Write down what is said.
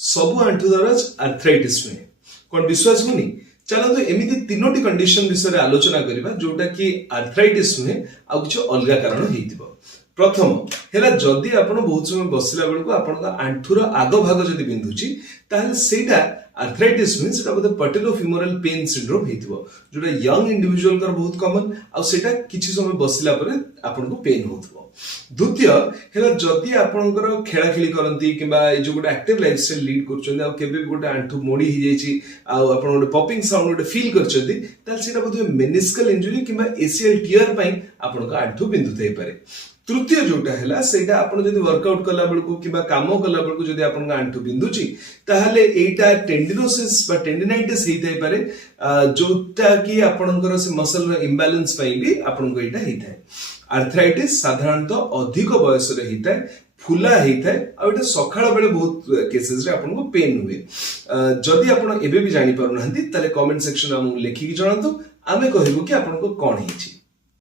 सबु आंठु दरज आर्थराइटिस नुहे कौन विश्वास होनी चलते एमती तीनोटी कंडीशन विषय आलोचना करबा जोटा कि आर्थराइटिस नुहे आ किछ अलगा कारण हेइतिबो। प्रथम हैला जदि आपण बहुत समय बसिला बेलको आपण आंठुर आग भाग जदि बिंधुची ताहले सेटा आर्थराइटिस मीन्स सेटा बोधे पैटेलोफिमोरल पेन सिंड्रोम हेइतिबो जोटा यंग इंडिविजुअल कर बहुत कॉमन आ सेटा किछि समय बसिला परे आपण को पेन होतबो। द्वितीय हैला जदि आपणकर खेला खेली करंती किबा ए जो गोटे एक्टिव लाइफस्टाइल लीड करछन आ केबे भी गोटे आंठु मोड़ी हि जायछि आ आपण गोटे पॉपिंग साउंड गोटे फील करछथि ताल सेटा बोधे मेनिस्कल इंजुरी किबा एसीएल टियर पई आपणका आंठु बिंदु थई पारे। तृतीय जोटा हैला सेटा आपण जदि वर्कआउट कला बेलको किबा काम कला बेलको जदि आपण आंठु बिंदुची ताहले एटा टेंडिनोसिस बा टेंडिनाइटिस हेइ थाई पारे जोटा कि आपणकर से मसल इम्बैलेंस पई भी आपणको एटा हेइ थाय। आर्थराइटिस साधारणतः अधिक बयस रे हेइ फुला हेइ आ एटा सखाळ बेले बहुत केसेस रे आपनको पेन हुए। जदि आपण एबे भी जानि पारु नाहंती ताले कमेंट सेक्शन हमु लेखि कि जणातु आमे कहबो कि आपनको कोन हेछि।